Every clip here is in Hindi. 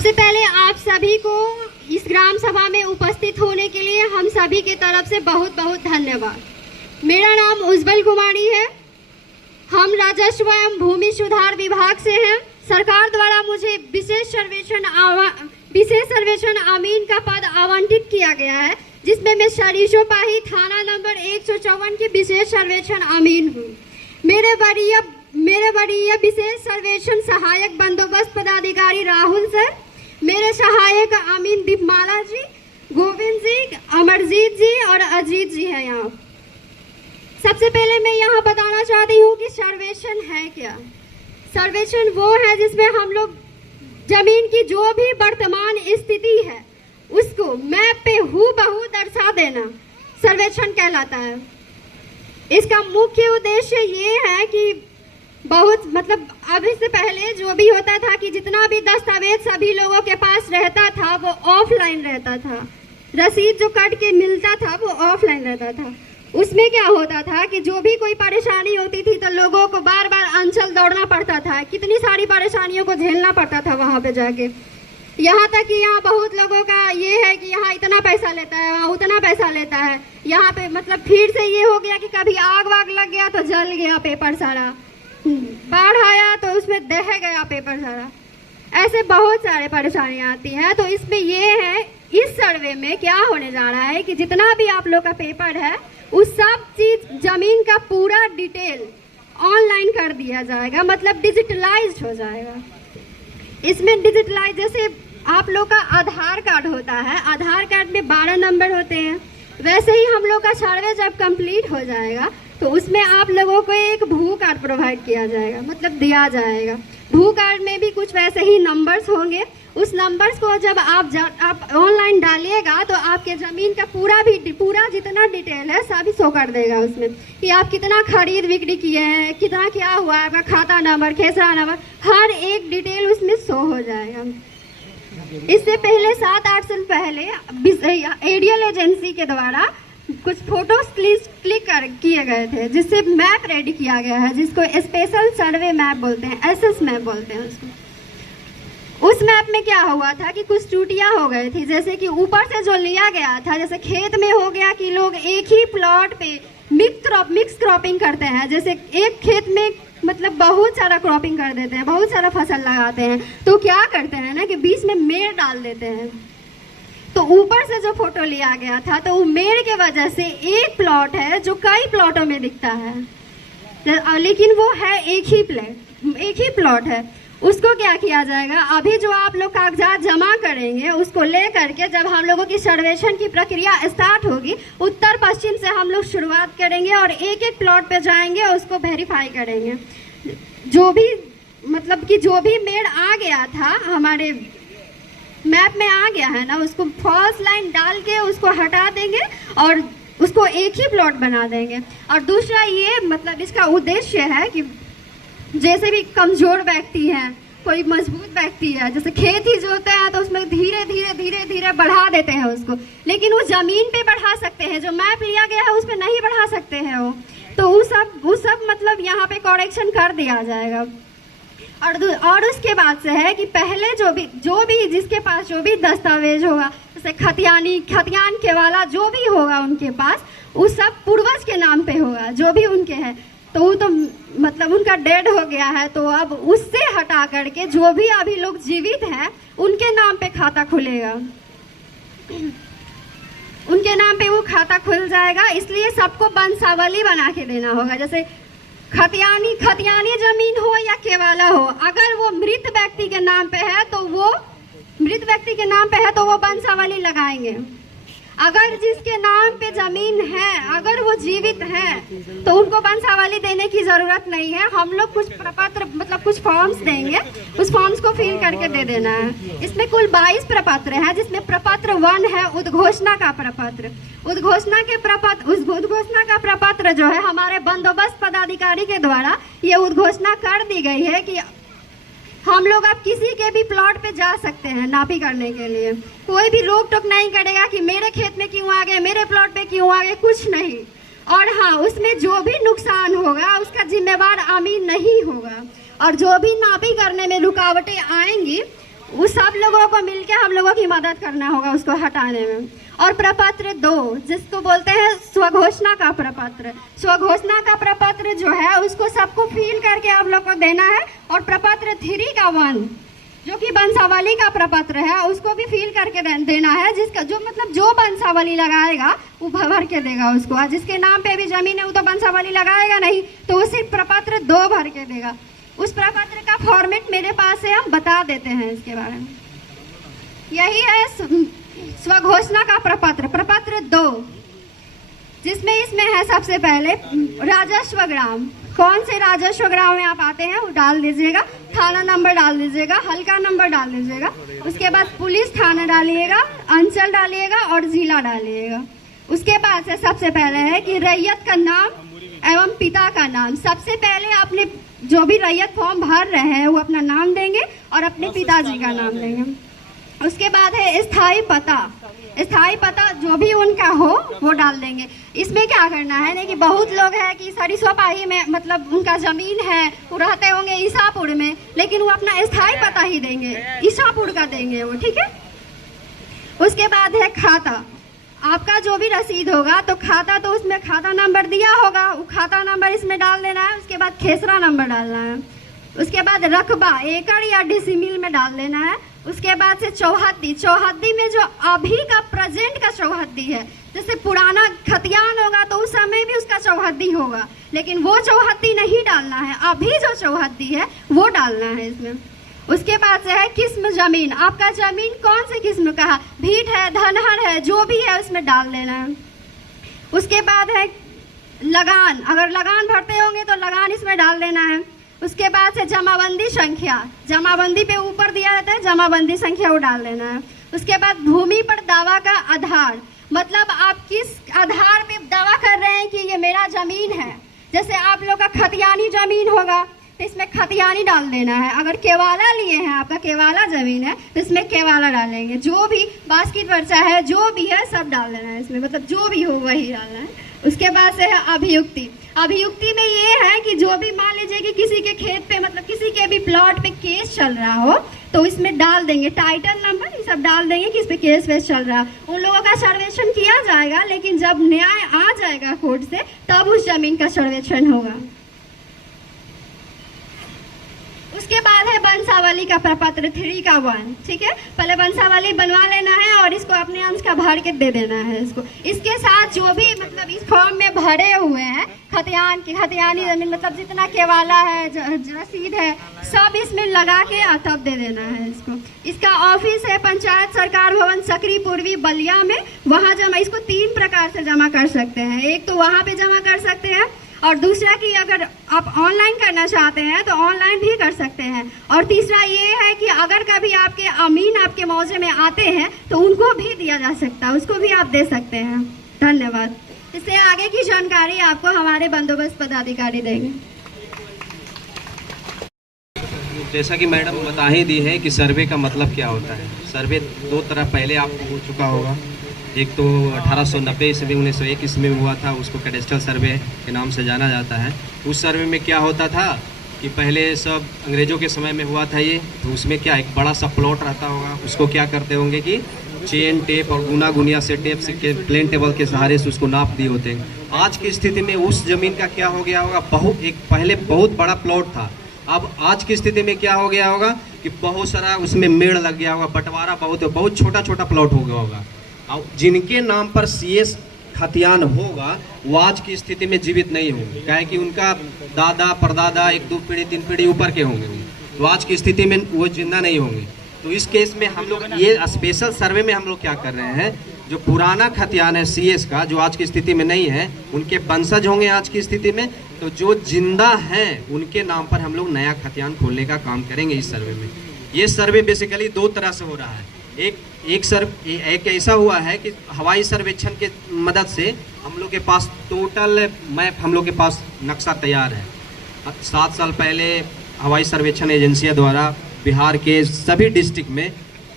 सबसे पहले आप सभी को इस ग्राम सभा में उपस्थित होने के लिए हम सभी के तरफ से बहुत बहुत धन्यवाद। मेरा नाम उज्जवल कुमारी है। हम राजस्व एवं भूमि सुधार विभाग से हैं। सरकार द्वारा मुझे विशेष सर्वेक्षण अमीन का पद आवंटित किया गया है, जिसमें मैं सरिसोपाही थाना नंबर 154 की विशेष सर्वेक्षण अमीन हूँ। मेरे वरीय विशेष सर्वेक्षण सहायक बंदोबस्त पदाधिकारी राहुल सर, मेरे सहायक अमीन दीपमाला जी, गोविंद जी, अमरजीत जी और अजीत जी है यहाँ। सबसे पहले मैं यहाँ बताना चाहती हूँ कि सर्वेक्षण है क्या। सर्वेक्षण वो है जिसमें हम लोग जमीन की जो भी वर्तमान स्थिति है उसको मैप पे हूबहू दर्शा देना सर्वेक्षण कहलाता है। इसका मुख्य उद्देश्य ये है कि अभी से पहले जो भी होता था कि जितना भी दस्तावेज सभी लोगों के पास रहता था वो ऑफलाइन रहता था। रसीद जो कट के मिलता था वो ऑफलाइन रहता था। उसमें क्या होता था कि जो भी कोई परेशानी होती थी तो लोगों को बार बार अंचल दौड़ना पड़ता था, कितनी सारी परेशानियों को झेलना पड़ता था वहाँ पे जाके। यहाँ तक कि यहाँ बहुत लोगों का ये है कि यहाँ इतना पैसा लेता है, वहाँ उतना पैसा लेता है। यहाँ पे फिर से ये हो गया कि कभी आग वाग लग गया तो जल गया पेपर सारा, बाढ़ आया तो उसमें दह गया पेपर सारा। ऐसे बहुत सारे परेशानियाँ आती हैं। तो इसमें ये है, इस सर्वे में क्या होने जा रहा है कि जितना भी आप लोग का पेपर है उस सब चीज जमीन का पूरा डिटेल ऑनलाइन कर दिया जाएगा, मतलब डिजिटलाइज्ड हो जाएगा। इसमें डिजिटलाइज जैसे आप लोग का आधार कार्ड होता है, आधार कार्ड में 12 नंबर होते हैं, वैसे ही हम लोग का सर्वे जब कंप्लीट हो जाएगा तो उसमें आप लोगों को एक भू कार्ड प्रोवाइड किया जाएगा, मतलब दिया जाएगा। भू कार्ड में भी कुछ वैसे ही नंबर्स होंगे। उस नंबर्स को जब आप ऑनलाइन डालिएगा तो आपके ज़मीन का पूरा जितना डिटेल है सभी शो कर देगा उसमें, कि आप कितना खरीद बिक्री किए हैं, कितना क्या हुआ है, आपका खाता नंबर, खेसरा नंबर, हर एक डिटेल उसमें शो हो जाएगा। इससे पहले 7-8 साल पहले एरियल एजेंसी के द्वारा कुछ फोटोज क्लिक किए गए थे, जिससे मैप रेडी किया गया है, जिसको स्पेशल सर्वे मैप बोलते हैं, एसएस मैप बोलते हैं उसको। उस मैप में क्या हुआ था कि कुछ त्रुटियां हो गई थी, जैसे कि ऊपर से जो लिया गया था, जैसे खेत में हो गया कि लोग एक ही प्लॉट पे मिक्स क्रॉपिंग करते हैं। जैसे एक खेत में बहुत सारा क्रॉपिंग कर देते हैं, बहुत सारा फसल लगाते हैं, तो क्या करते हैं ना कि बीच में मेड़ डाल देते हैं। तो ऊपर से जो फोटो लिया गया था तो वो मेड़ के वजह से एक प्लॉट है जो कई प्लॉटों में दिखता है, लेकिन वो है एक ही प्लॉट है। उसको क्या किया जाएगा, अभी जो आप लोग कागजात जमा करेंगे उसको ले करके जब हम लोगों की सर्वेक्षण की प्रक्रिया स्टार्ट होगी, उत्तर पश्चिम से हम लोग शुरुआत करेंगे और एक एक प्लॉट पे जाएंगे और उसको वेरीफाई करेंगे। जो भी मेड़ आ गया था हमारे मैप में आ गया है ना, उसको फॉल्स लाइन डाल के उसको हटा देंगे और उसको एक ही प्लॉट बना देंगे। और दूसरा ये इसका उद्देश्य है कि जैसे भी कमजोर व्यक्ति है, कोई मजबूत व्यक्ति है, जैसे खेत ही जोते हैं तो उसमें धीरे धीरे बढ़ा देते हैं उसको, लेकिन वो जमीन पे बढ़ा सकते हैं, जो मैप लिया गया है उस पर नहीं बढ़ा सकते हैं वो। तो वो सब यहाँ पे करेक्शन कर दिया जाएगा। और उसके बाद से है कि पहले जो भी जिसके पास जो भी दस्तावेज होगा, जैसे खतियान के वाला जो भी होगा उनके पास, वो सब पूर्वज के नाम पे होगा, जो भी उनके हैं। तो वो तो उनका डेड हो गया है, तो अब उससे हटा करके जो भी अभी लोग जीवित हैं उनके नाम पे खाता खुलेगा, उनके नाम पे वो खाता खुल जाएगा। इसलिए सबको वंशावली बना के देना होगा। जैसे खतियानी जमीन हो या केवाला हो, अगर वो मृत व्यक्ति के नाम पे है तो वो वंशावली लगाएंगे। अगर जिसके नाम पे जमीन है, अगर वो जीवित है तो उनको वंशावली देने की जरूरत नहीं है। हम लोग कुछ प्रपत्र कुछ फॉर्म्स देंगे, उस फॉर्म्स को फिल करके दे देना है। इसमें कुल 22 प्रपत्र है, जिसमें प्रपत्र 1 है उद्घोषणा का प्रपत्र। उद्घोषणा का प्रपत्र जो है हमारे बंदोबस्त पदाधिकारी के द्वारा ये उद्घोषणा कर दी गई है कि हम लोग अब किसी के भी प्लॉट पे जा सकते हैं नापी करने के लिए। कोई भी रोक टोक नहीं करेगा कि मेरे खेत में क्यों आ गए, मेरे प्लॉट पे क्यों आ गए, कुछ नहीं। और हाँ, उसमें जो भी नुकसान होगा उसका जिम्मेवार अमीन नहीं होगा। और जो भी नापी करने में रुकावटें आएंगी उस सब लोगों को मिलके हम लोगों की मदद करना होगा उसको हटाने में। और प्रपत्र 2 जिसको बोलते हैं स्वघोषणा का प्रपत्र, स्वघोषणा का प्रपत्र जो है उसको सबको फिल करके आप लोग को देना है। और प्रपत्र 3 का 1 जो कि वंशावली का प्रपत्र है उसको भी फिल करके देना है। जिसका जो मतलब जो वंशावली लगाएगा वो भर के देगा उसको, और जिसके नाम पे भी जमीन है वो तो वंशावली लगाएगा नहीं, तो वो सिर्फ प्रपत्र 2 भर के देगा। उस प्रपत्र का फॉर्मेट मेरे पास है, हम बता देते हैं इसके बारे में। यही है स्वघोषणा का प्रपत्र, प्रपत्र 2, जिसमें इसमें है सबसे पहले राजस्व ग्राम। कौन से राजस्व ग्राम में आप आते हैं वो डाल दीजिएगा, थाना नंबर डाल दीजिएगा, हल्का नंबर डाल दीजिएगा। उसके बाद पुलिस थाना डालिएगा, अंचल डालिएगा और जिला डालिएगा। उसके बाद से सबसे पहले है कि रैयत का नाम एवं पिता का नाम। सबसे पहले आपने जो भी रैयत फॉर्म भर रहे हैं वो अपना नाम देंगे और अपने पिताजी का नाम देंगे। उसके बाद है स्थायी पता, स्थायी पता जो भी उनका हो वो डाल देंगे। इसमें क्या करना है ना कि बहुत लोग हैं कि सरिसोपाही में मतलब उनका ज़मीन है, वो रहते होंगे ईसापुर में, लेकिन वो अपना स्थायी पता ही देंगे, ईसापुर का देंगे वो, ठीक है। उसके बाद है खाता। आपका जो भी रसीद होगा तो खाता तो उसमें खाता नंबर दिया होगा, वो खाता नंबर इसमें डाल देना है। उसके बाद खेसरा नंबर डालना है। उसके बाद रकबा एकड़ या डिसिमिल में डाल देना है। उसके बाद से चौहद्दी, चौहद्दी में जो अभी का प्रेजेंट का चौहद्दी है, जैसे पुराना खतियान होगा तो उस समय भी उसका चौहद्दी होगा, लेकिन वो चौहद्दी नहीं डालना है, अभी जो चौहद्दी है वो डालना है इसमें। उसके बाद से है किस्म जमीन, आपका जमीन कौन से किस्म का है, भीट है, धनहर है, जो भी है उसमें डाल देना है। उसके बाद है लगान, अगर लगान भरते होंगे तो लगान इसमें डाल देना है। उसके बाद से जमाबंदी संख्या, जमाबंदी पे ऊपर दिया रहता है जमाबंदी संख्या, वो डाल देना है। उसके बाद भूमि पर दावा का आधार, मतलब आप किस आधार पे दावा कर रहे हैं कि ये मेरा जमीन है। जैसे आप लोग का खतियानी जमीन होगा तो इसमें खतियानी डाल देना है। अगर केवाला लिए हैं, आपका केवाला जमीन है तो इसमें केवाला डालेंगे। जो भी बास्केट पर्चा है, जो भी है सब डाल देना है इसमें, मतलब जो भी हो वही डालना है। उसके बाद से है अभियुक्ति। अभियुक्ति में ये है कि जो भी मान लीजिए कि किसी के खेत पे मतलब किसी के भी प्लॉट पे केस चल रहा हो तो इसमें डाल देंगे टाइटल नंबर, ये सब डाल देंगे कि इस पे केस वेस चल रहा है। उन लोगों का सर्वेक्षण किया जाएगा, लेकिन जब न्याय आ जाएगा कोर्ट से तब उस जमीन का सर्वेक्षण होगा। उसके बाद है वंशावली का प्रपत्र 3 का 1, ठीक है। पहले वंशावली बनवा लेना है और इसको अपने अंश का भर के दे देना है इसको। इसके साथ जो भी मतलब इस फॉर्म में भरे हुए हैं खतियान की खतियानी जमीन, मतलब जितना केवाला है, रसीद है, सब इसमें लगा के तब दे देना है इसको। इसका ऑफिस है पंचायत सरकार भवन सकरी पूर्वी बलिया में, वहाँ जमा, इसको 3 प्रकार से जमा कर सकते हैं। एक तो वहाँ पे जमा कर सकते हैं, और दूसरा कि अगर आप ऑनलाइन करना चाहते हैं तो ऑनलाइन भी कर सकते हैं। और तीसरा ये है कि अगर कभी आपके अमीन आपके मौजे में आते हैं तो उनको भी दिया जा सकता है, उसको भी आप दे सकते हैं। धन्यवाद। इससे आगे की जानकारी आपको हमारे बंदोबस्त पदाधिकारी देंगे। जैसा कि मैडम बता ही दी है कि सर्वे का मतलब क्या होता है। सर्वे 2 तरह पहले आपको हो चुका होगा। एक तो 1890 ईस्वी 1901 ईस्वी में हुआ था, उसको कैडेस्ट्रल सर्वे के नाम से जाना जाता है। उस सर्वे में क्या होता था कि पहले सब अंग्रेज़ों के समय में हुआ था ये, तो उसमें क्या एक बड़ा सा प्लॉट रहता होगा, उसको क्या करते होंगे कि चेन टेप और गुना गुनिया से टेप से प्लेन टेबल के सहारे से उसको नाप दिए होते हैं। आज की स्थिति में उस ज़मीन का क्या हो गया होगा, पहले बहुत बड़ा प्लॉट था, अब आज की स्थिति में क्या हो गया होगा कि बहुत सारा उसमें मेड़ लग गया होगा, बंटवारा बहुत छोटा छोटा प्लॉट हो गया होगा। अब जिनके नाम पर सीएस खतियान होगा वो आज की स्थिति में जीवित नहीं होंगे, क्या है कि उनका दादा परदादा 1-2 पीढ़ी 3 पीढ़ी ऊपर के होंगे, तो आज की स्थिति में वो जिंदा नहीं होंगे। तो इस केस में हम लोग ये स्पेशल सर्वे में हम लोग क्या कर रहे हैं, जो पुराना खतियान है सीएस का, जो आज की स्थिति में नहीं है, उनके वंशज होंगे आज की स्थिति में, तो जो जिंदा हैं उनके नाम पर हम लोग नया खतियान खोलने का काम करेंगे इस सर्वे में। ये सर्वे बेसिकली 2 तरह से हो रहा है। एक ऐसा हुआ है कि हवाई सर्वेक्षण के मदद से हम लोग के पास टोटल मैप, हम लोग के पास नक्शा तैयार है। 7 साल पहले हवाई सर्वेक्षण एजेंसियों द्वारा बिहार के सभी डिस्ट्रिक्ट में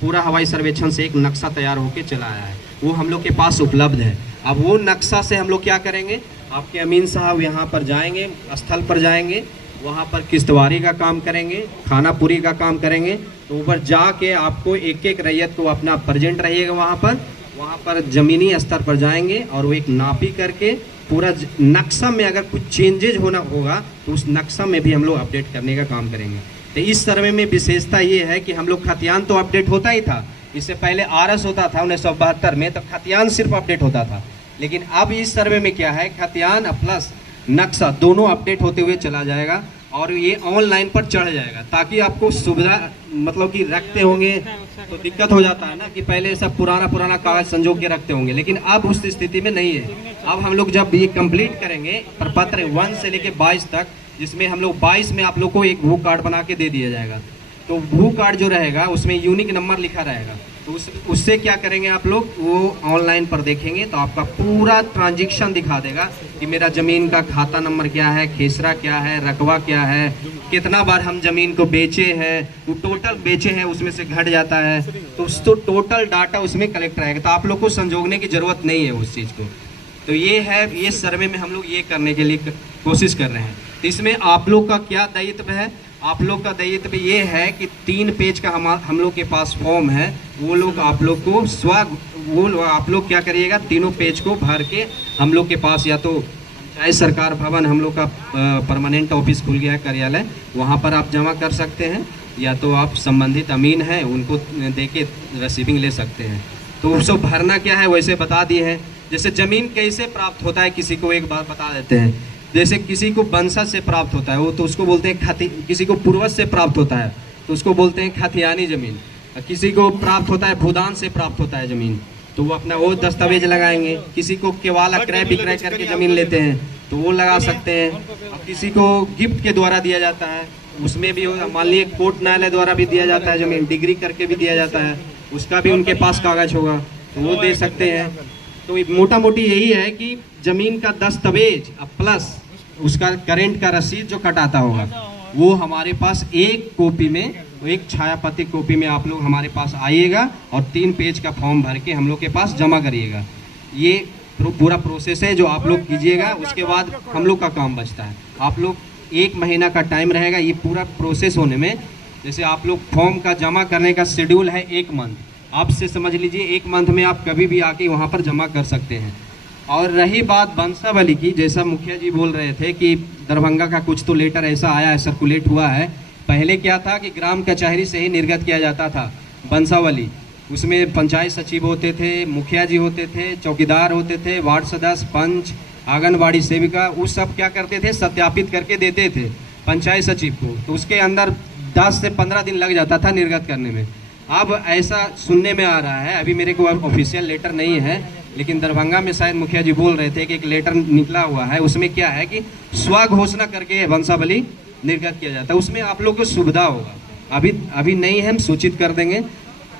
पूरा हवाई सर्वेक्षण से एक नक्शा तैयार होकर चला आया है, वो हम लोग के पास उपलब्ध है। अब वो नक्शा से हम लोग क्या करेंगे, आपके अमीन साहब यहाँ पर जाएंगे, स्थल पर जाएंगे, वहाँ पर किश्तवारी का काम करेंगे, खानापुरी का काम करेंगे। तो ऊपर जाके आपको एक एक रैयत को अपना प्रेजेंट रहिएगा वहाँ पर ज़मीनी स्तर पर जाएंगे और वो एक नापी करके पूरा नक्शा में अगर कुछ चेंजेज होना होगा तो उस नक्शा में भी हम लोग अपडेट करने का काम करेंगे। तो इस सर्वे में विशेषता ये है कि हम लोग खतियान तो अपडेट होता ही था, इससे पहले आरएस होता था 1972 में, तो खतियान सिर्फ अपडेट होता था। लेकिन अब इस सर्वे में क्या है, खतियान प्लस नक्शा दोनों अपडेट होते हुए चला जाएगा और ये ऑनलाइन पर चढ़ जाएगा, ताकि आपको सुविधा मतलब कि रखते होंगे तो दिक्कत हो जाता है ना कि पहले सब पुराना कागज संजोग के रखते होंगे, लेकिन अब उस स्थिति में नहीं है। अब हम लोग जब ये कंप्लीट करेंगे प्रपत्र 1 से लेके 22 तक, जिसमें हम लोग 22 में आप लोग को एक भू कार्ड बना के दे दिया जाएगा। तो भू कार्ड जो रहेगा उसमें यूनिक नंबर लिखा रहेगा, तो उससे क्या करेंगे आप लोग, वो ऑनलाइन पर देखेंगे तो आपका पूरा ट्रांजैक्शन दिखा देगा कि मेरा ज़मीन का खाता नंबर क्या है, खेसरा क्या है, रकबा क्या है, कितना बार हम ज़मीन को बेचे हैं, वो टोटल बेचे हैं उसमें से घट जाता है, तो टोटल डाटा उसमें कलेक्ट रहेगा। तो आप लोग को संजोगने की ज़रूरत नहीं है उस चीज़ को। तो ये है, ये सर्वे में हम लोग ये करने के लिए कोशिश कर रहे हैं। तो इसमें आप लोग का क्या दायित्व है, आप लोग का दायित्व ये है कि 3 पेज का हम लोग के पास फॉर्म है, वो लोग आप लोग को आप लोग क्या करिएगा, तीनों पेज को भर के हम लोग के पास, या तो चाहे सरकार भवन हम लोग का परमानेंट ऑफिस खुल गया है कार्यालय, वहाँ पर आप जमा कर सकते हैं, या तो आप संबंधित अमीन हैं उनको दे के रिसीविंग ले सकते हैं। तो उसको भरना क्या है वैसे बता दिए हैं। जैसे ज़मीन कैसे प्राप्त होता है किसी को एक बार बता देते हैं। जैसे किसी को वंशज से प्राप्त होता है वो तो उसको बोलते हैं किसी को पूर्वज से प्राप्त होता है तो उसको बोलते हैं खतियानी ज़मीन। किसी को प्राप्त होता है भूदान से प्राप्त होता है ज़मीन, तो वो अपना वो दस्तावेज लगाएंगे। किसी को केवाला क्रय विक्रय करके ज़मीन लेते हैं तो वो लगा सकते हैं। अब किसी को गिफ्ट के द्वारा दिया जाता है, उसमें भी मान लीजिए कोर्ट न्यायालय द्वारा भी दिया जाता है ज़मीन, डिग्री करके भी दिया जाता है, उसका भी उनके पास कागज होगा तो वो दे सकते हैं। तो मोटा मोटी यही है कि ज़मीन का दस्तावेज प्लस उसका करेंट का रसीद जो कटाता होगा वो हमारे पास एक कॉपी में, एक छायापति कॉपी में आप लोग हमारे पास आइएगा और 3 पेज का फॉर्म भर के हम लोग के पास जमा करिएगा। ये पूरा प्रोसेस है जो आप लोग कीजिएगा। उसके बाद हम लोग का काम बचता है। आप लोग 1 महीना का टाइम रहेगा ये पूरा प्रोसेस होने में। जैसे आप लोग फॉर्म का जमा करने का शेड्यूल है 1 मंथ, आपसे समझ लीजिए 1 मंथ में आप कभी भी आके वहाँ पर जमा कर सकते हैं। और रही बात वंशावली की, जैसा मुखिया जी बोल रहे थे कि दरभंगा का कुछ तो लेटर ऐसा आया है, सर्कुलेट हुआ है। पहले क्या था कि ग्राम कचहरी से ही निर्गत किया जाता था वंशावली। उसमें पंचायत सचिव होते थे, मुखिया जी होते थे, चौकीदार होते थे, वार्ड सदस्य, पंच, आंगनबाड़ी सेविका, वो सब क्या करते थे, सत्यापित करके देते थे पंचायत सचिव को। तो उसके अंदर 10 से 15 दिन लग जाता था निर्गत करने में। अब ऐसा सुनने में आ रहा है, अभी मेरे को ऑफिशियल लेटर नहीं है, लेकिन दरभंगा में शायद मुखिया जी बोल रहे थे कि एक लेटर निकला हुआ है। उसमें क्या है कि स्व घोषणा करके वंशावली निर्गत किया जाता है, उसमें आप लोग को सुविधा होगा। अभी नहीं है, हम सूचित कर देंगे।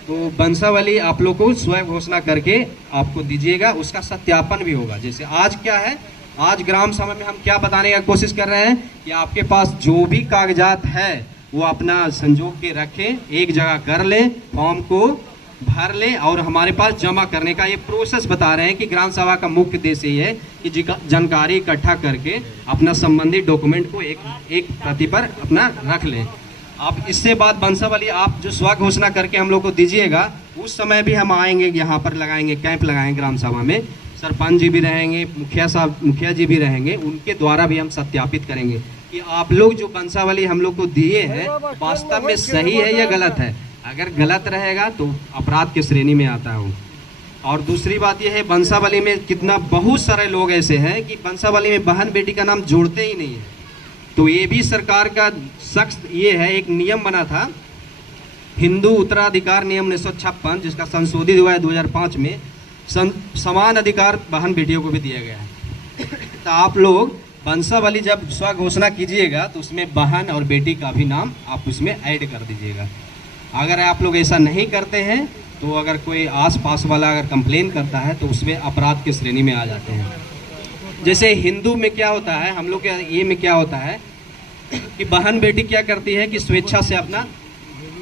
तो वंशावली आप लोग को स्व घोषणा करके आपको दीजिएगा, उसका सत्यापन भी होगा। जैसे आज क्या है, आज ग्राम सभा में हम क्या बताने की कोशिश कर रहे हैं कि आपके पास जो भी कागजात है वो अपना संजोग के रखें, एक जगह कर लें, फॉर्म को भर लें और हमारे पास जमा करने का ये प्रोसेस बता रहे हैं कि ग्राम सभा का मुख्य उद्देश्य ये है कि जानकारी इकट्ठा करके अपना संबंधित डॉक्यूमेंट को एक प्रति पर अपना रख लें। आप इससे बाद वंशावली आप जो स्व घोषणा करके हम लोग को दीजिएगा, उस समय भी हम आएंगे, यहाँ पर लगाएंगे, कैंप लगाएंगे ग्राम सभा में, सरपंच जी भी रहेंगे, मुखिया जी भी रहेंगे, उनके द्वारा भी हम सत्यापित करेंगे कि आप लोग जो वंशावली हम लोग को दिए हैं वास्तव में सही है या गलत है। अगर गलत रहेगा तो अपराध की श्रेणी में आता है। और दूसरी बात यह है, वंशावली में कितना बहुत सारे लोग ऐसे हैं कि वंशावली में बहन बेटी का नाम जोड़ते ही नहीं है। तो ये भी सरकार का सख्त ये है, एक नियम बना था हिंदू उत्तराधिकार नियम 1956, जिसका संशोधित हुआ है 2005 में, समान अधिकार बहन बेटियों को भी दिया गया है। तो आप लोग वंशावली जब स्व घोषणा कीजिएगा तो उसमें बहन और बेटी का भी नाम आप उसमें ऐड कर दीजिएगा। अगर आप लोग ऐसा नहीं करते हैं तो अगर कोई आस-पास वाला अगर कंप्लेन करता है तो उसमें अपराध की श्रेणी में आ जाते हैं। जैसे हिंदू में क्या होता है, हम लोग के ये में क्या होता है कि बहन बेटी क्या करती है कि स्वेच्छा से अपना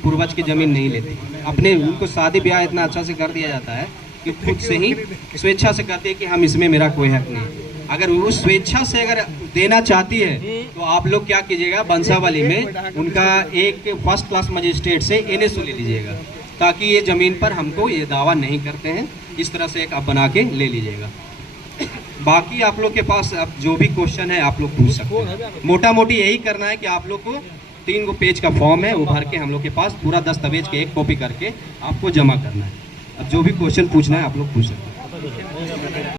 पूर्वज की ज़मीन नहीं लेती, अपने उनको शादी ब्याह इतना अच्छा से कर दिया जाता है कि खुद से ही स्वेच्छा से कहते हैं कि हम इसमें मेरा कोई हक नहीं। अगर वो स्वेच्छा से अगर देना चाहती है तो आप लोग क्या कीजिएगा, बंसावली में उनका एक फर्स्ट क्लास मजिस्ट्रेट से एनएसओ ले लीजिएगा, ताकि ये ज़मीन पर हमको ये दावा नहीं करते हैं, इस तरह से एक आप बना के ले लीजिएगा। बाकी आप लोग के पास अब जो भी क्वेश्चन है आप लोग पूछ सकते हैं। मोटा मोटी यही करना है कि आप लोग को 3 पेज का फॉर्म है, वो भर के हम लोग के पास पूरा दस्तावेज के एक कॉपी करके आपको जमा करना है। अब जो भी क्वेश्चन पूछना है आप लोग पूछ सकते हैं।